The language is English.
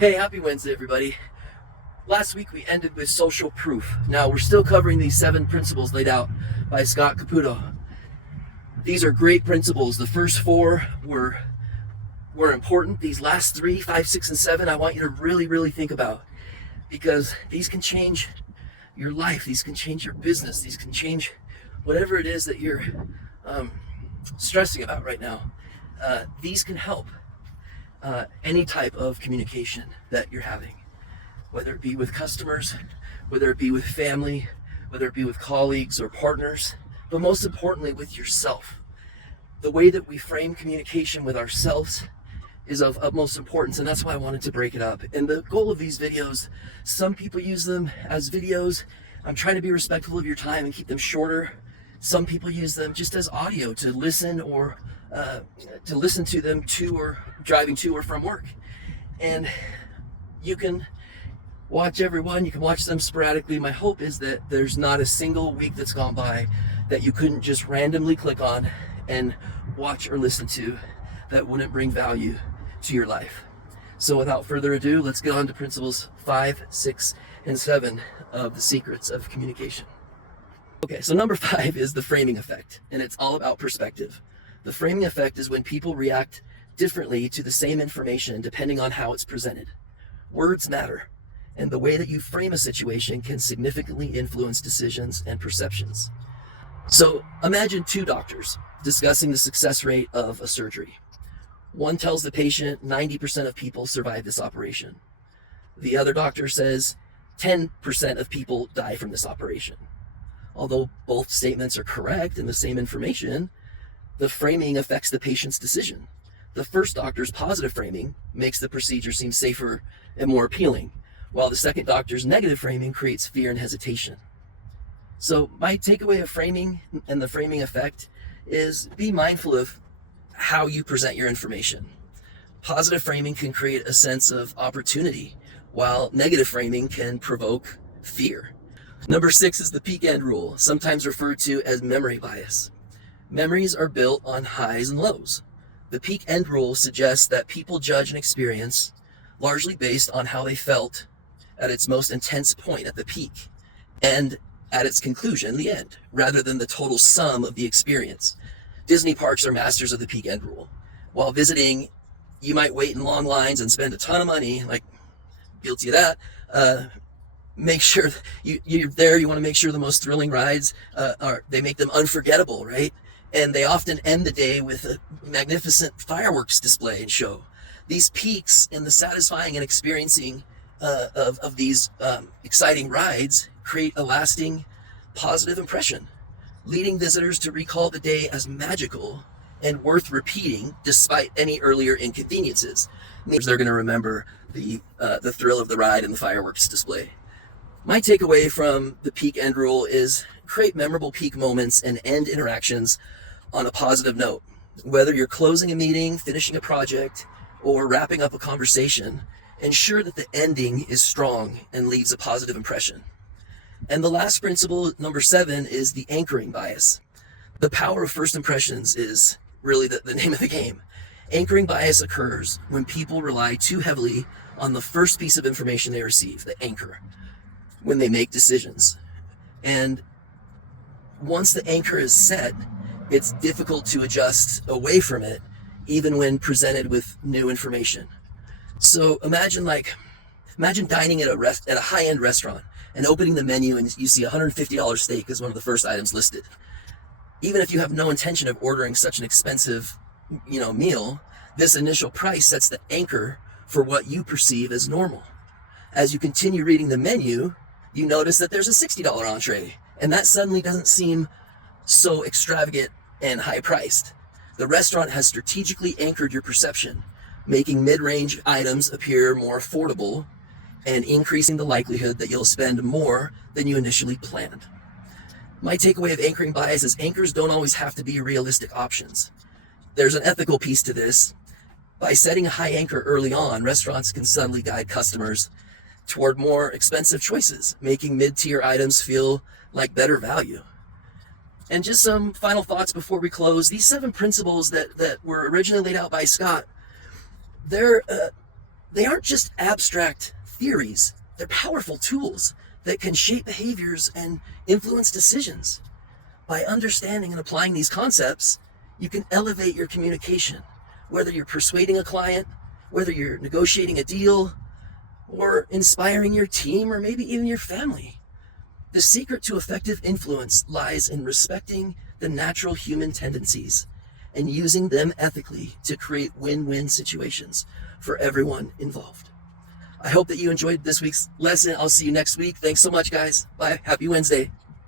Hey, happy Wednesday, everybody. Last week we ended with social proof. Now we're still covering these 7 principles laid out by Scott Caputo. These are great principles. The first 4 were important. These last 3, 5, 6, and 7, I want you to really think about, because these can change your life. These can change your business. These can change whatever it is that you're stressing about right now. These can help any type of communication that you're having, whether it be with customers, whether it be with family, whether it be with colleagues or partners, but most importantly with yourself. The way that we frame communication with ourselves is of utmost importance, and that's why I wanted to break it up. And the goal of these videos, some people use them as videos. I'm trying to be respectful of your time and keep them shorter. Some people use them just as audio to listen or to listen to them to or driving to or from work. And you can watch every one, you can watch them sporadically. My hope is that there's not a single week that's gone by that you couldn't just randomly click on and watch or listen to that wouldn't bring value to your life. So without further ado, let's get on to principles 5, 6, and 7 of the secrets of communication. Okay, so number 5 is the framing effect, and it's all about perspective. The framing effect is when people react differently to the same information depending on how it's presented. Words matter, and the way that you frame a situation can significantly influence decisions and perceptions. So imagine 2 doctors discussing the success rate of a surgery. One tells the patient 90% of people survive this operation. The other doctor says 10% of people die from this operation. Although both statements are correct and the same information, the framing affects the patient's decision. The first doctor's positive framing makes the procedure seem safer and more appealing, while the second doctor's negative framing creates fear and hesitation. So my takeaway of framing and the framing effect is be mindful of how you present your information. Positive framing can create a sense of opportunity, while negative framing can provoke fear. Number 6 is the peak end rule, sometimes referred to as memory bias. Memories are built on highs and lows. The peak end rule suggests that people judge an experience largely based on how they felt at its most intense point at the peak and at its conclusion, the end, rather than the total sum of the experience. Disney parks are masters of the peak end rule. While visiting, you might wait in long lines and spend a ton of money, like guilty of that. Make sure you're there. You want to make sure the most thrilling rides they make them unforgettable, right? And they often end the day with a magnificent fireworks display and show. These peaks and the satisfying and experiencing of these exciting rides create a lasting positive impression, leading visitors to recall the day as magical and worth repeating despite any earlier inconveniences. They're going to remember the thrill of the ride and the fireworks display. My takeaway from the peak end rule is create memorable peak moments and end interactions on a positive note. Whether you're closing a meeting, finishing a project, or wrapping up a conversation, ensure that the ending is strong and leaves a positive impression. And the last principle, number 7, is the anchoring bias. The power of first impressions is really the name of the game. Anchoring bias occurs when people rely too heavily on the first piece of information they receive, the anchor, when they make decisions. And once the anchor is set, it's difficult to adjust away from it, even when presented with new information. So imagine dining at a high-end restaurant and opening the menu and you see $150 steak as one of the first items listed. Even if you have no intention of ordering such an expensive, meal, this initial price sets the anchor for what you perceive as normal. As you continue reading the menu, you notice that there's a $60 entree, and that suddenly doesn't seem so extravagant and high-priced. The restaurant has strategically anchored your perception, making mid-range items appear more affordable and increasing the likelihood that you'll spend more than you initially planned. My takeaway of anchoring bias is anchors don't always have to be realistic options. There's an ethical piece to this. By setting a high anchor early on, restaurants can subtly guide customers toward more expensive choices, making mid-tier items feel like better value. And just some final thoughts before we close. These 7 principles that were originally laid out by Scott, they're They aren't just abstract theories, they're powerful tools that can shape behaviors and influence decisions. By understanding and applying these concepts, you can elevate your communication, whether you're persuading a client, whether you're negotiating a deal, or inspiring your team, or maybe even your family. The secret to effective influence lies in respecting the natural human tendencies and using them ethically to create win-win situations for everyone involved. I hope that you enjoyed this week's lesson. I'll see you next week. Thanks so much, guys. Bye. Happy Wednesday.